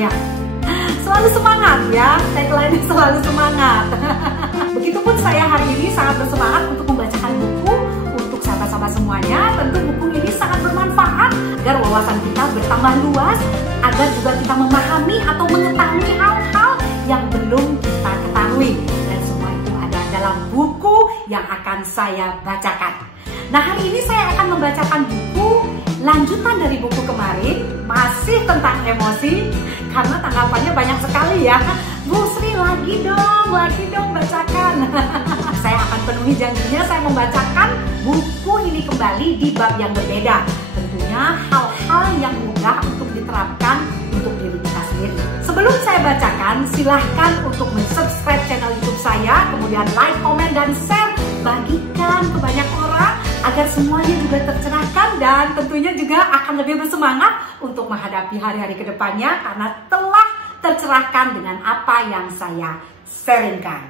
saya. Selalu semangat ya, tagline-nya selalu semangat. Begitupun saya hari ini sangat bersemangat untuk membacakan buku untuk sahabat-sahabat semuanya. Tentu buku ini sangat bermanfaat agar wawasan kita bertambah luas, agar juga kita memahami atau mengetahui hal-hal yang belum kita ketahui. Dan semua itu ada dalam buku yang akan saya bacakan. Nah, hari ini saya akan membacakan buku lanjutan dari buku kemarin, masih tentang emosi, karena tanggapannya banyak sekali ya. Bu Sri, lagi dong bacakan. Saya akan penuhi janjinya, saya membacakan buku ini kembali di bab yang berbeda. Tentunya hal-hal yang mudah untuk diterapkan untuk diri kita sendiri. Sebelum saya bacakan, silahkan untuk subscribe channel YouTube saya, kemudian like, komen, dan share. Bagikan ke banyak orang agar semuanya juga tercerahkan dan tentunya juga akan lebih bersemangat untuk menghadapi hari-hari kedepannya karena telah tercerahkan dengan apa yang saya sharingkan.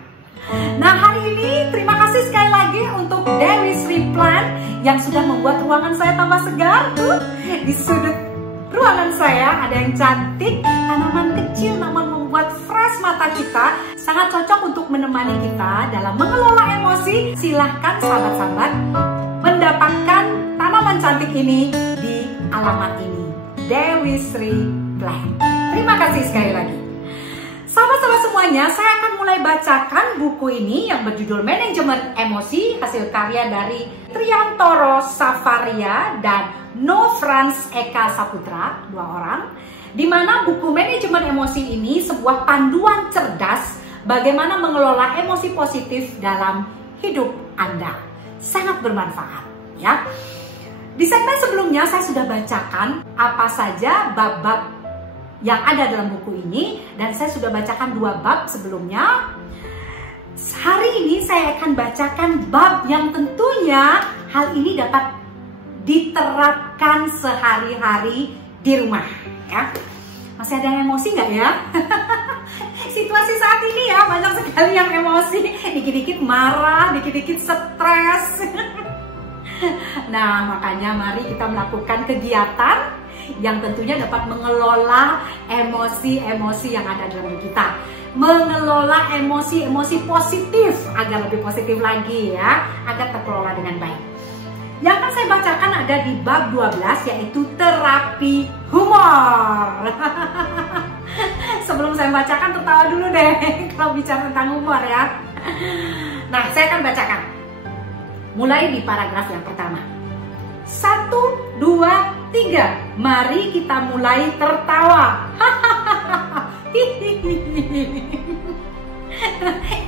Nah, hari ini terima kasih sekali lagi untuk Dewi Sri Plant yang sudah membuat ruangan saya tambah segar. Di sudut ruangan saya ada yang cantik, tanaman kecil namun membuat fresh mata kita. Sangat cocok untuk menemani kita dalam mengelola emosi. Silahkan sahabat-sahabat mendapatkan tanaman cantik ini di alamat ini, Dewi Sri Plant. Terima kasih sekali lagi. Sahabat-sahabat semuanya, saya akan mulai bacakan buku ini yang berjudul Manajemen Emosi, hasil karya dari Triantoro Savaria dan Frans Eka Saputra, 2 orang. Di mana buku Manajemen Emosi ini sebuah panduan cerdas bagaimana mengelola emosi positif dalam hidup Anda. Sangat bermanfaat ya. Di segmen sebelumnya saya sudah bacakan apa saja bab-bab yang ada dalam buku ini dan saya sudah bacakan 2 bab sebelumnya. Hari ini saya akan bacakan bab yang tentunya hal ini dapat diterapkan sehari-hari di rumah ya. Masih ada yang emosi nggak ya? Situasi saat ini ya banyak sekali yang emosi, dikit-dikit marah, dikit-dikit stres. Nah, makanya mari kita melakukan kegiatan yang tentunya dapat mengelola emosi-emosi yang ada dalam diri kita. Mengelola emosi-emosi positif agar lebih positif lagi ya, agar terkelola dengan baik. Yang akan saya bacakan ada di bab 12 yaitu terapi humor. Sebelum saya bacakan tertawa dulu deh kalau bicara tentang humor ya. Nah, saya akan bacakan. Mulai di paragraf yang pertama. 1, 2, 3. Mari kita mulai tertawa.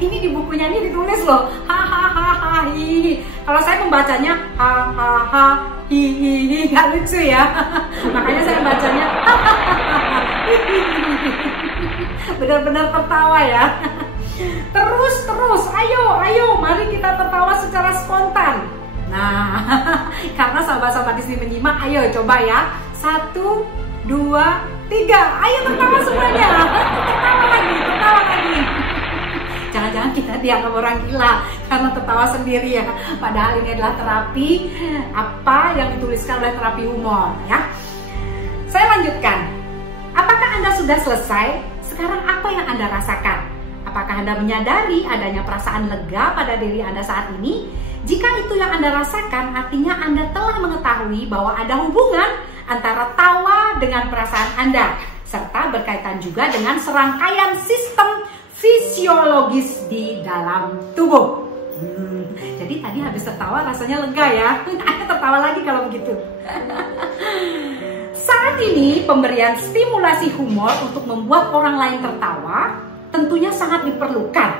Ini di bukunya ini ditulis loh. Hahaha. Kalau saya membacanya hahaha hihihi, nggak lucu ya. Makanya saya bacanya benar-benar tertawa ya. Terus, ayo, mari kita tertawa secara spontan. Nah, karena sahabat-sahabat di sini menyimak, ayo coba ya. 1, 2, 3. Ayo tertawa semuanya. Tertawa lagi. Jangan-jangan kita dianggap orang gila karena tertawa sendiri ya. Padahal ini adalah terapi apa yang dituliskan oleh terapi humor ya. Saya lanjutkan. Apakah Anda sudah selesai? Sekarang apa yang Anda rasakan? Apakah Anda menyadari adanya perasaan lega pada diri Anda saat ini? Jika itu yang Anda rasakan, artinya Anda telah mengetahui bahwa ada hubungan antara tawa dengan perasaan Anda, serta berkaitan juga dengan serangkaian sistem fisiologis di dalam tubuh. Jadi tadi habis tertawa rasanya lega ya. Ayo tertawa lagi kalau begitu. Saat ini pemberian stimulasi humor untuk membuat orang lain tertawa tentunya sangat diperlukan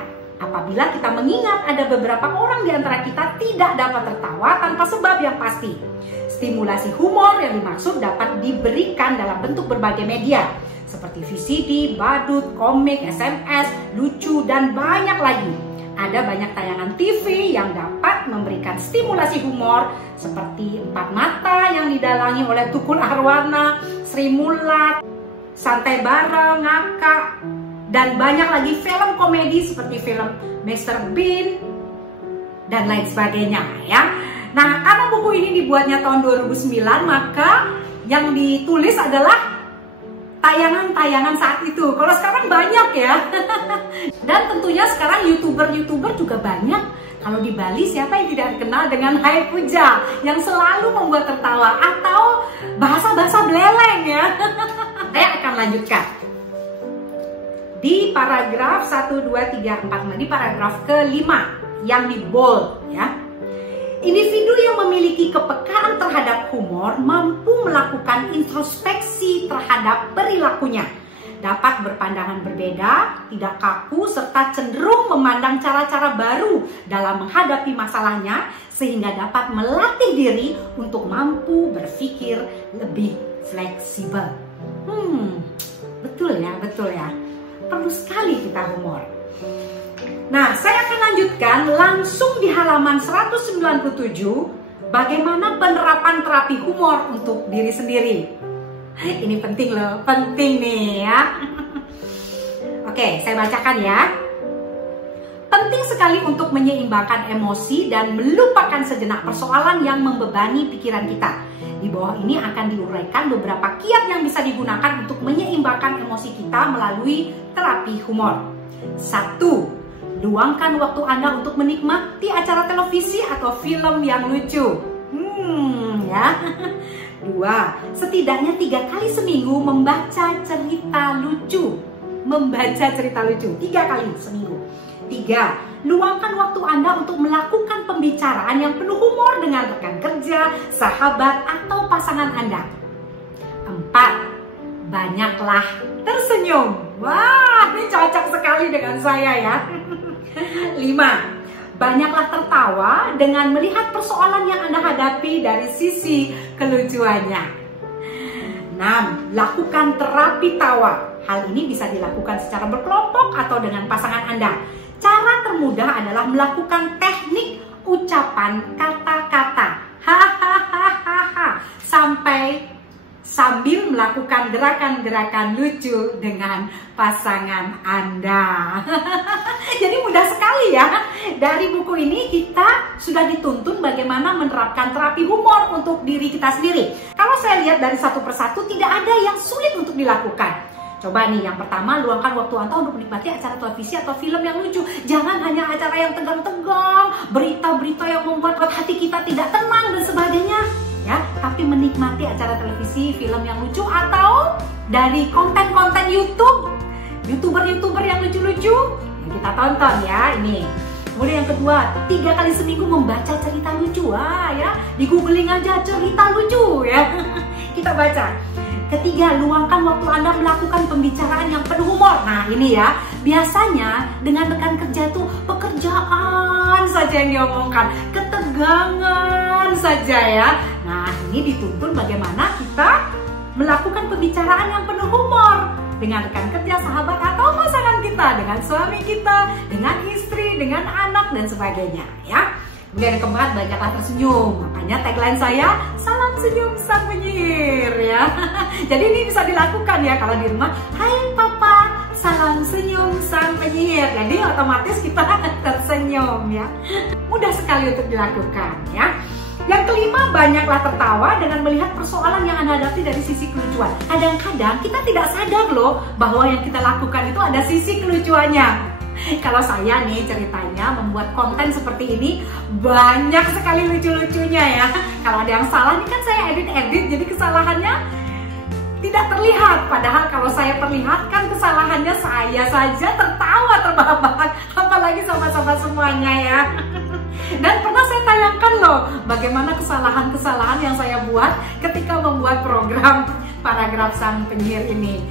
apabila kita mengingat ada beberapa orang di antara kita tidak dapat tertawa tanpa sebab yang pasti. Stimulasi humor yang dimaksud dapat diberikan dalam bentuk berbagai media seperti VCD, badut, komik, SMS, lucu, dan banyak lagi. Ada banyak tayangan TV yang dapat memberikan stimulasi humor seperti Empat Mata yang didalangi oleh Tukul Arwana, Sri Mulat, Santai Bareng, Ngakak, dan banyak lagi film komedi seperti film Mr. Bean dan lain sebagainya ya. Nah, karena buku ini dibuatnya tahun 2009, maka yang ditulis adalah tayangan-tayangan saat itu. Kalau sekarang banyak ya. Dan tentunya sekarang YouTuber juga banyak. Kalau di Bali siapa yang tidak kenal dengan Hai Puja yang selalu membuat tertawa atau bahasa-bahasa beleleng ya. Saya akan lanjutkan. Di paragraf 1, 2, 3, 4, di paragraf kelima yang di bold ya. Individu yang memiliki kepekaan terhadap humor mampu melakukan introspeksi terhadap perilakunya. Dapat berpandangan berbeda, tidak kaku, serta cenderung memandang cara-cara baru dalam menghadapi masalahnya, sehingga dapat melatih diri untuk mampu berpikir lebih fleksibel. Betul ya. Perlu sekali kita humor. Nah, saya akan lanjutkan langsung di halaman 197, bagaimana penerapan terapi humor untuk diri sendiri. Ini penting loh, penting nih ya. Oke, saya bacakan ya. Penting sekali untuk menyeimbangkan emosi dan melupakan sejenak persoalan yang membebani pikiran kita. Di bawah ini akan diuraikan beberapa kiat yang bisa digunakan untuk menyeimbangkan emosi kita melalui terapi humor. 1. Luangkan waktu Anda untuk menikmati acara televisi atau film yang lucu. Ya. 2. Setidaknya 3 kali seminggu membaca cerita lucu. 3 kali seminggu. 3. Luangkan waktu Anda untuk melakukan pembicaraan yang penuh humor dengan rekan kerja, sahabat, atau pasangan Anda. 4. Banyaklah tersenyum. Wah, ini cocok sekali dengan saya ya. 5. Banyaklah tertawa dengan melihat persoalan yang Anda hadapi dari sisi kelucuannya. 6. Lakukan terapi tawa. Hal ini bisa dilakukan secara berkelompok atau dengan pasangan Anda. Cara termudah adalah melakukan teknik ucapan kata-kata. Hahaha. Sambil melakukan gerakan-gerakan lucu dengan pasangan Anda. Jadi mudah sekali ya. Dari buku ini kita sudah dituntun bagaimana menerapkan terapi humor untuk diri kita sendiri. Kalau saya lihat dari satu persatu tidak ada yang sulit untuk dilakukan. Coba nih, yang pertama, luangkan waktu Anda untuk menikmati acara televisi atau film yang lucu. Jangan hanya acara yang tegang-tegang, berita-berita yang membuat hati kita tidak tenang dan sebagainya. Ya, tapi menikmati acara televisi, film yang lucu, atau dari konten-konten YouTube, YouTuber yang lucu-lucu, yang kita tonton ya ini. Kemudian yang kedua, 3 kali seminggu membaca cerita lucu. Ya, di googling aja cerita lucu ya. Kita baca. Ketiga, luangkan waktu Anda melakukan pembicaraan yang penuh humor. Nah ini ya, biasanya dengan rekan kerja itu pekerjaan saja yang diomongkan, ketegangan saja ya. Nah ini dituntun bagaimana kita melakukan pembicaraan yang penuh humor dengan rekan kerja, sahabat, atau pasangan kita, dengan suami kita, dengan istri, dengan anak, dan sebagainya ya. Kemudian yang keempat, banyaklah tersenyum. Makanya tagline saya, salam senyum sang penyihir ya. Jadi ini bisa dilakukan ya kalau di rumah. Hai papa, salam senyum sang penyihir. Jadi otomatis kita tersenyum ya. Mudah sekali untuk dilakukan ya. Yang kelima, banyaklah tertawa dengan melihat persoalan yang Anda hadapi dari sisi kelucuan. Kadang-kadang kita tidak sadar loh bahwa yang kita lakukan itu ada sisi kelucuannya. Kalau saya nih ceritanya membuat konten seperti ini banyak sekali lucu-lucunya ya. Kalau ada yang salah nih kan saya edit-edit, jadi kesalahannya tidak terlihat. Padahal kalau saya perlihatkan kesalahannya, saya saja tertawa terbahak-bahak, apalagi sama-sama semuanya ya. Dan pernah saya tayangkan loh bagaimana kesalahan-kesalahan yang saya buat ketika membuat program Paragraf Sang Penyihir ini.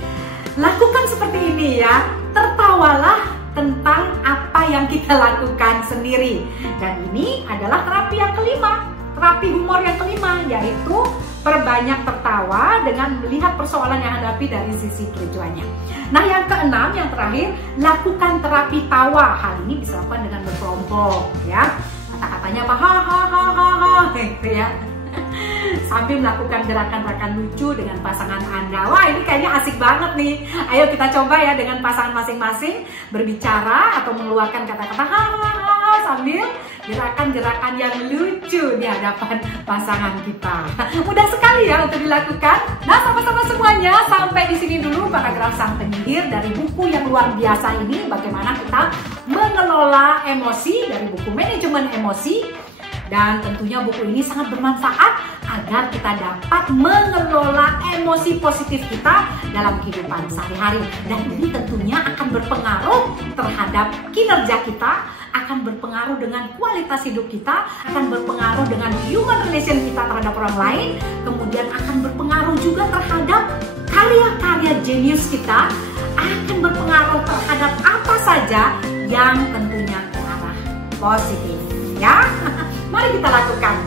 Lakukan seperti ini ya, tertawalah tentang apa yang kita lakukan sendiri. Dan ini adalah terapi yang kelima, terapi humor yang kelima, yaitu perbanyak tertawa dengan melihat persoalan yang hadapi dari sisi kelucuannya. Nah yang keenam, yang terakhir, lakukan terapi tawa. Hal ini bisa dilakukan dengan berkelompok ya. Kata-katanya apa? Hahaha gitu ya. Sambil melakukan gerakan-gerakan lucu dengan pasangan Anda. Wah ini kayaknya asik banget nih. Ayo kita coba ya dengan pasangan masing-masing berbicara atau mengeluarkan kata-kata hahaha sambil gerakan-gerakan yang lucu di hadapan pasangan kita. Mudah sekali ya untuk dilakukan. Nah, sama-sama semuanya, sampai di sini dulu paragraf Sang Penyihir dari buku yang luar biasa ini, bagaimana kita mengelola emosi dari buku Manajemen Emosi. Dan tentunya buku ini sangat bermanfaat agar kita dapat mengelola emosi positif kita dalam kehidupan sehari-hari. Dan ini tentunya akan berpengaruh terhadap kinerja kita, akan berpengaruh dengan kualitas hidup kita, akan berpengaruh dengan human relation kita terhadap orang lain, kemudian akan berpengaruh juga terhadap karya-karya jenius kita, akan berpengaruh terhadap apa saja yang tentunya ke arah positif. Ya, mari kita lakukan.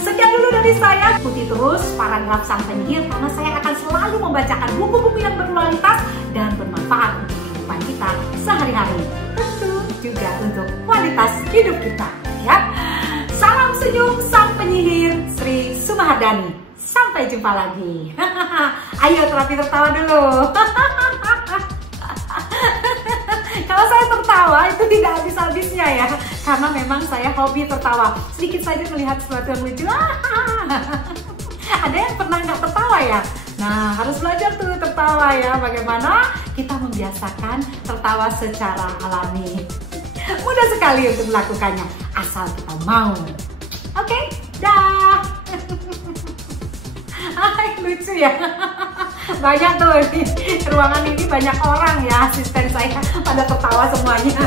Sekian dulu dari saya. Ikuti terus paragraf Sang Penyihir karena saya akan selalu membacakan buku-buku yang berkualitas dan bermanfaat untuk kehidupan kita sehari-hari. Tentu juga untuk kualitas hidup kita. Ya, salam senyum Sang Penyihir Sri Sumahardhani. Sampai jumpa lagi. Ayo terapi tertawa dulu. Kalau saya tertawa itu tidak habis-habisnya ya, karena memang saya hobi tertawa. Sedikit saja melihat sesuatu yang lucu, ada yang pernah nggak tertawa ya? Nah, harus belajar tuh tertawa ya. Bagaimana kita membiasakan tertawa secara alami. Mudah sekali untuk melakukannya, asal kita mau. Oke, dah. Lucu ya. Banyak tuh di ruangan ini, banyak orang ya, asisten saya pada tertawa semuanya.